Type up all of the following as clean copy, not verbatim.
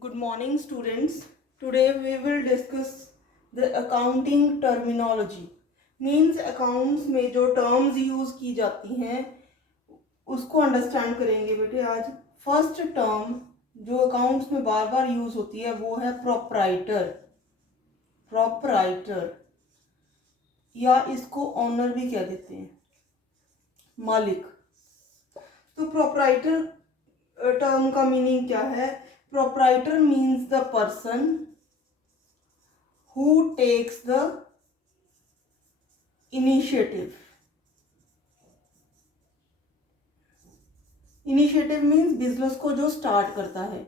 Good morning, students. Today we will discuss the accounting terminology. Means accounts में जो terms use की जाती हैं उसको understand करेंगे बेटे आज. फर्स्ट टर्म जो अकाउंट्स में बार बार यूज होती है वो है प्रोपराइटर. प्रोपराइटर या इसको ऑनर भी कह देते हैं, मालिक. तो प्रोपराइटर टर्म का मीनिंग क्या है? Proprietor means the person who takes the initiative. Initiative means business को जो स्टार्ट करता है,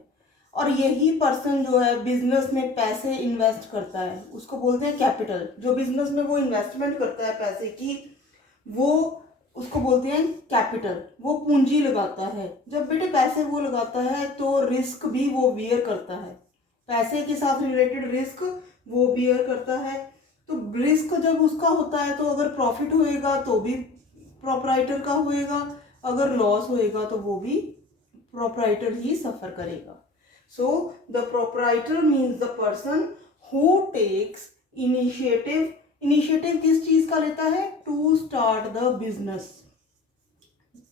और यही पर्सन जो है बिजनेस में पैसे इन्वेस्ट करता है उसको बोलते हैं कैपिटल. जो बिजनेस में वो इन्वेस्टमेंट करता है पैसे की, वो उसको बोलते हैं कैपिटल. वो पूंजी लगाता है. जब बेटे पैसे वो लगाता है तो रिस्क भी वो बियर करता है. पैसे के साथ रिलेटेड रिस्क वो बियर करता है. तो रिस्क जब उसका होता है तो अगर प्रॉफिट होएगा तो भी प्रोपराइटर का होएगा, अगर लॉस होएगा तो वो भी प्रोपराइटर ही सफर करेगा. So the proprietor means the person who takes initiative. Initiative किस चीज का लेता है? To start the business.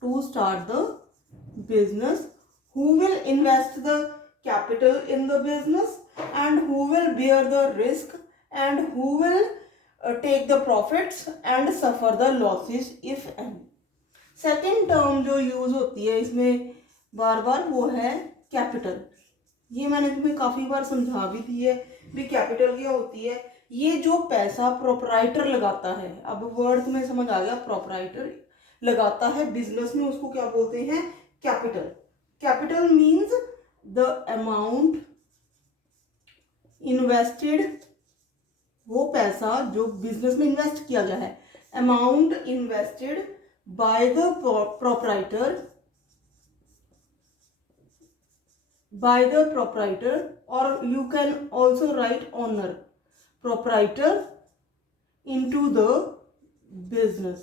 To start the business. Who will invest the capital in the business and who will bear the risk and who will take the profits and suffer the losses if any. Second term जो use होती है इसमें बार बार वो है capital. ये मैंने तुम्हें काफी बार समझा भी दी है भी कैपिटल क्या होती है. ये जो पैसा प्रोपराइटर लगाता है, अब वर्ड तुम्हें समझ आ गया, प्रोपराइटर लगाता है बिजनेस में, उसको क्या बोलते हैं? Capital. Capital means the amount invested. वो पैसा जो बिजनेस में इन्वेस्ट किया गया है, amount invested by the proprietor, or you can also write owner, proprietor into the business.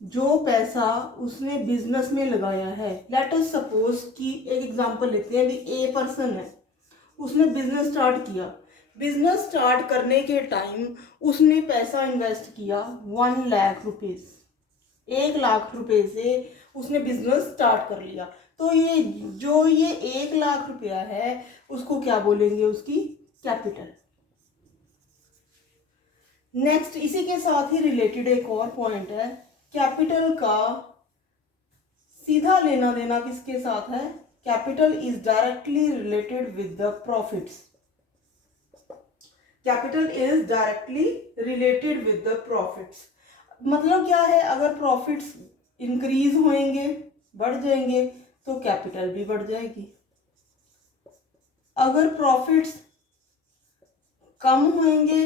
जो पैसा उसने बिजनेस में लगाया है. लेट अस सपोज कि एक एग्जांपल लेते हैं. ए पर्सन है, उसने बिजनेस स्टार्ट किया. बिजनेस स्टार्ट करने के टाइम उसने पैसा इन्वेस्ट किया 1 लाख रुपीज. 1 लाख रुपए से उसने बिजनेस स्टार्ट कर लिया. तो ये 1 लाख रुपया है उसको क्या बोलेंगे? उसकी कैपिटल. नेक्स्ट इसी के साथ ही रिलेटेड एक और पॉइंट है. कैपिटल का सीधा लेना देना किसके साथ है? Capital is directly related with the profits. Capital is directly related with the profits. मतलब क्या है? अगर प्रॉफिट्स इंक्रीज होंगे, बढ़ जाएंगे, तो कैपिटल भी बढ़ जाएगी. अगर प्रॉफिट्स कम होंगे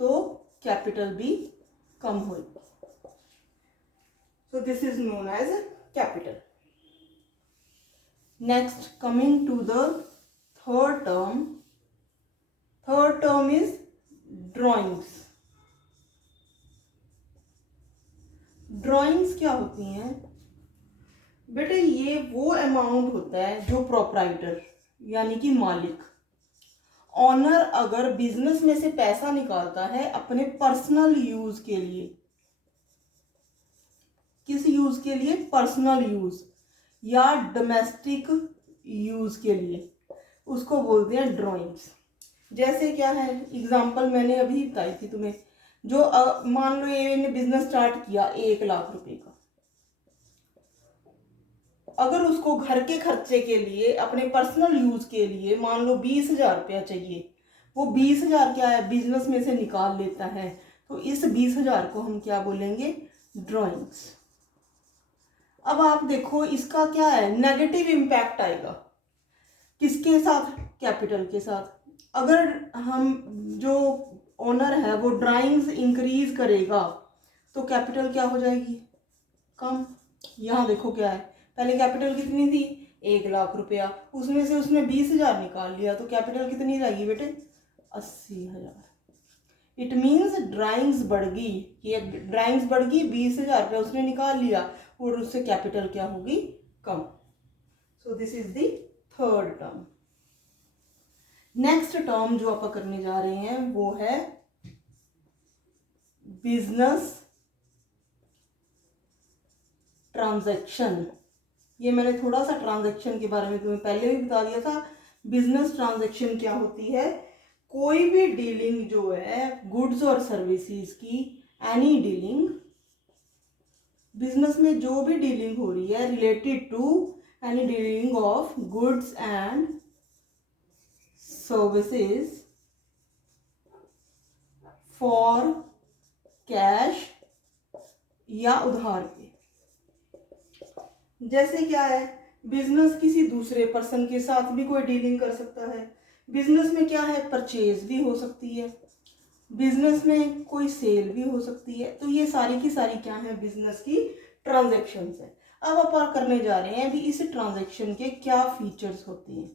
तो कैपिटल भी कम होगी. So this is known as capital. Next coming to the third term. Third term is drawings. Drawings क्या होती हैं बेटे? ये वो अमाउंट होता है जो प्रोपराइटर यानी कि मालिक, ऑनर अगर बिजनेस में से पैसा निकालता है अपने पर्सनल यूज के लिए. किस यूज के लिए? पर्सनल यूज या डोमेस्टिक यूज के लिए, उसको बोलते हैं ड्रॉइंग्स. जैसे क्या है एग्जांपल मैंने अभी बताई थी तुम्हें. जो मान लो ये ने बिजनेस स्टार्ट किया 1 लाख रुपए का. अगर उसको घर के खर्चे के लिए, अपने पर्सनल यूज के लिए मान लो 20,000 रुपया चाहिए, वो 20,000 क्या है बिजनेस में से निकाल लेता है. तो इस 20,000 को हम क्या बोलेंगे? ड्रॉइंग्स. अब आप देखो इसका क्या है, नेगेटिव इम्पैक्ट आएगा. किसके साथ? कैपिटल के साथ. अगर हम जो ओनर है वो ड्राइंग्स इंक्रीज करेगा तो कैपिटल क्या हो जाएगी? कम. यहाँ देखो क्या है, पहले कैपिटल कितनी थी? 1 लाख रुपया. उसमें से उसने 20,000 निकाल लिया तो कैपिटल कितनी रहेगी बेटे? 80,000. इट मीन्स ड्राइंग्स बढ़ गई. ये ड्राइंग्स बढ़ गई, 20,000 रुपया उसने निकाल लिया और उससे कैपिटल क्या होगी? कम. So this is the third term. Next term जो आप करने जा रहे हैं वो है बिजनेस ट्रांजैक्शन। ये मैंने थोड़ा सा ट्रांजैक्शन के बारे में तुम्हें पहले भी बता दिया था। बिजनेस ट्रांजैक्शन क्या होती है? कोई भी डीलिंग जो है गुड्स और सर्विसेज की, एनी डीलिंग, बिजनेस में जो भी डीलिंग हो रही है related to any dealing of goods and services for cash या उधार पे। जैसे क्या है, बिजनेस किसी दूसरे पर्सन के साथ भी कोई डीलिंग कर सकता है। बिजनेस में क्या है, परचेज भी हो सकती है, बिजनेस में कोई सेल भी हो सकती है। तो ये सारी की सारी क्या है, बिजनेस की ट्रांजैक्शंस है। अब अपन करने जा रहे हैं अभी इस ट्रांजैक्शन के क्या फीचर्स होते हैं।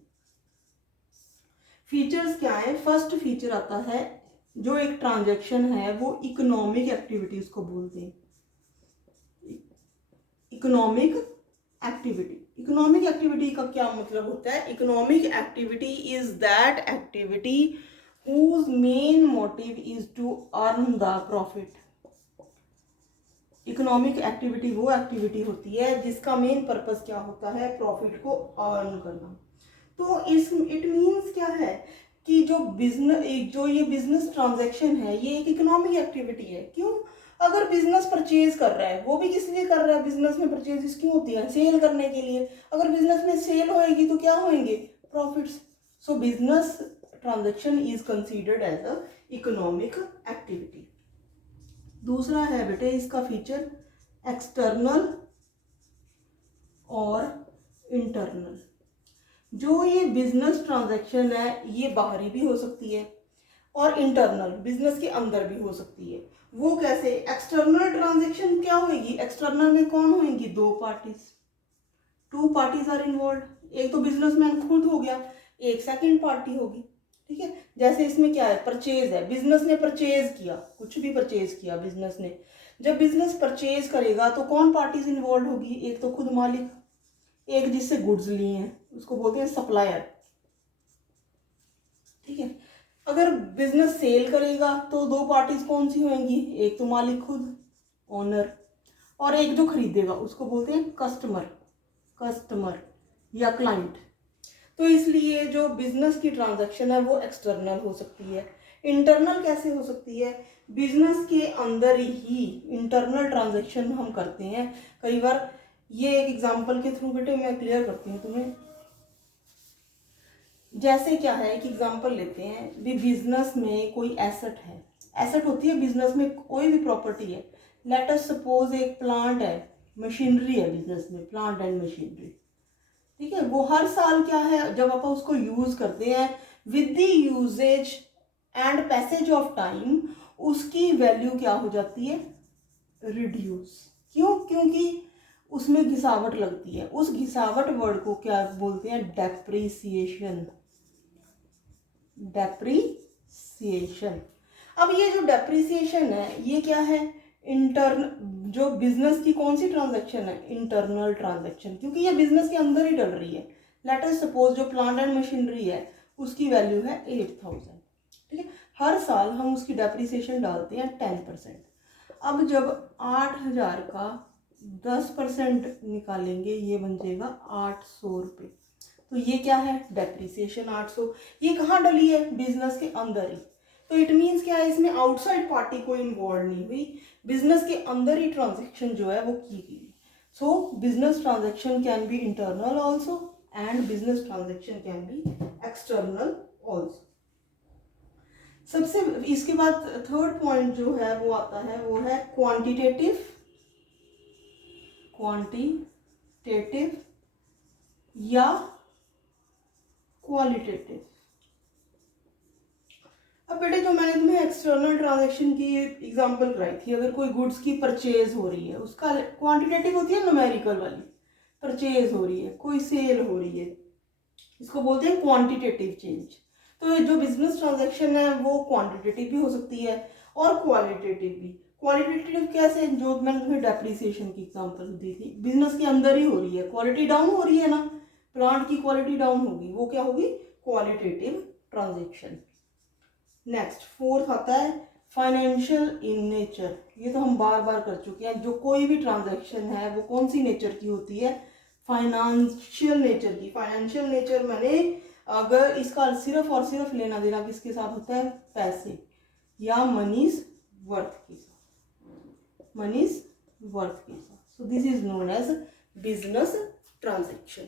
फीचर्स क्या है? फर्स्ट फीचर आता है, जो एक ट्रांजैक्शन है वो इकोनॉमिक एक्टिविटीज को बोलते हैं। इकोनॉमिक एक्टिविटी, इकोनॉमिक एक्टिविटी का क्या मतलब होता है? Economic activity is that activity whose main motive is to earn the profit। Economic activity वो एक्टिविटी होती है जिसका मेन पर्पस क्या होता है, प्रॉफिट को अर्न करना। तो इस इट मीन्स क्या है कि जो ये बिजनेस ट्रांजैक्शन है ये एक इकोनॉमिक एक्टिविटी है। क्यों? अगर बिजनेस परचेज कर रहा है, वो भी किस लिए कर रहा है? बिजनेस में परचेज क्यों होती है? सेल करने के लिए। अगर बिजनेस में सेल होएगी तो क्या होंगे? Profits. So business transaction is considered as a economic activity. दूसरा है बेटे इसका फीचर एक्सटर्नल और इंटरनल। जो ये बिजनेस ट्रांजैक्शन है ये बाहरी भी हो सकती है और इंटरनल बिजनेस के अंदर भी हो सकती है। वो कैसे? एक्सटर्नल ट्रांजैक्शन क्या होगी? एक्सटर्नल में कौन होंगी? दो parties, two parties are involve. एक तो बिजनेसमैन खुद हो गया, एक सेकंड पार्टी होगी। ठीक है, जैसे इसमें क्या है, परचेज है, बिजनेस ने परचेज किया, कुछ भी परचेज किया बिजनेस ने। जब बिजनेस परचेज करेगा तो कौन पार्टीज इन्वॉल्व होगी? एक तो खुद मालिक, एक जिससे गुड्स लिए हैं उसको बोलते हैं सप्लायर। ठीक है, अगर बिजनेस सेल करेगा तो दो पार्टीज कौन सी होंगी? एक तो मालिक खुद, ओनर, और एक जो खरीदेगा उसको बोलते हैं कस्टमर या क्लाइंट। तो इसलिए जो बिजनेस की ट्रांजैक्शन है वो एक्सटर्नल हो सकती है। इंटरनल कैसे हो सकती है? बिजनेस के अंदर ही इंटरनल ट्रांजैक्शन हम करते हैं कई बार। ये एक एग्जांपल के थ्रू बेटे मैं क्लियर करती हूँ तुम्हें। जैसे क्या है, एक एग्जांपल लेते हैं, भी बिजनेस में कोई एसेट है, एसेट होती है बिजनेस में कोई भी प्रॉपर्टी है। लेट अस सपोज एक प्लांट है, मशीनरी है बिजनेस में, प्लांट एंड मशीनरी। ठीक है, वो हर साल क्या है, जब आप उसको यूज करते हैं, with the uses and passage of time उसकी वैल्यू क्या हो जाती है? रिड्यूस। क्यों? क्योंकि उसमें घिसावट लगती है। उस घिसावट वर्ड को क्या बोलते हैं? डेप्रिसिएशन। डेप्रिसिएशन। अब ये जो डेप्रिसिएशन है ये क्या है? जो बिजनेस की कौन सी ट्रांजैक्शन है? इंटरनल ट्रांजैक्शन, क्योंकि ये बिजनेस के अंदर ही डल रही है। लेट अस सपोज जो प्लांट एंड मशीनरी है उसकी वैल्यू है 8000। ठीक है, हर साल हम उसकी डेप्रिसिएशन डालते हैं 10%। अब जब 8000 का 10% निकालेंगे ये बन जाएगा 800 रुपये। तो ये क्या है? डेप्रिसिएशन 800। ये कहाँ डली है? बिजनेस के अंदर ही। तो इट मीन्स क्या है, इसमें आउटसाइड पार्टी कोई इन्वॉल्व नहीं हुई, बिजनेस के अंदर ही ट्रांजैक्शन जो है वो की गई। सो business transaction can be internal also and business transaction can be external also. सबसे इसके बाद थर्ड पॉइंट जो है वो आता है, वो है क्वांटिटेटिव या क्वालिटेटिव। अब बेटे जो मैंने तुम्हें एक्सटर्नल ट्रांजैक्शन की एग्जांपल कराई थी, अगर कोई गुड्स की परचेज हो रही है, उसका क्वांटिटेटिव होती है न्यूमेरिकल वाली, परचेज हो रही है, कोई सेल हो रही है, इसको बोलते हैं क्वांटिटेटिव चेंज। तो जो बिजनेस ट्रांजैक्शन है वो क्वांटिटेटिव भी हो सकती है और क्वालिटेटिव भी। क्वालिटेटिव कैसे? जो मैंने तुम्हें डेप्रिसिएशन की एग्जांपल दी थी, बिजनेस के अंदर ही हो रही है, क्वालिटी डाउन हो रही है ना, प्लांट की क्वालिटी डाउन होगी, वो क्या होगी? Qualitative transaction. नेक्स्ट फोर्थ आता है फाइनेंशियल इन नेचर। ये तो हम बार बार कर चुके हैं। जो कोई भी ट्रांजैक्शन है वो कौन सी नेचर की होती है? फाइनेंशियल नेचर की। फाइनेंशियल नेचर माने अगर इसका सिर्फ और सिर्फ लेना देना किसके साथ होता है? पैसे या मनीज वर्थ के साथ, मनीज वर्थ के साथ। So this is known as business transaction.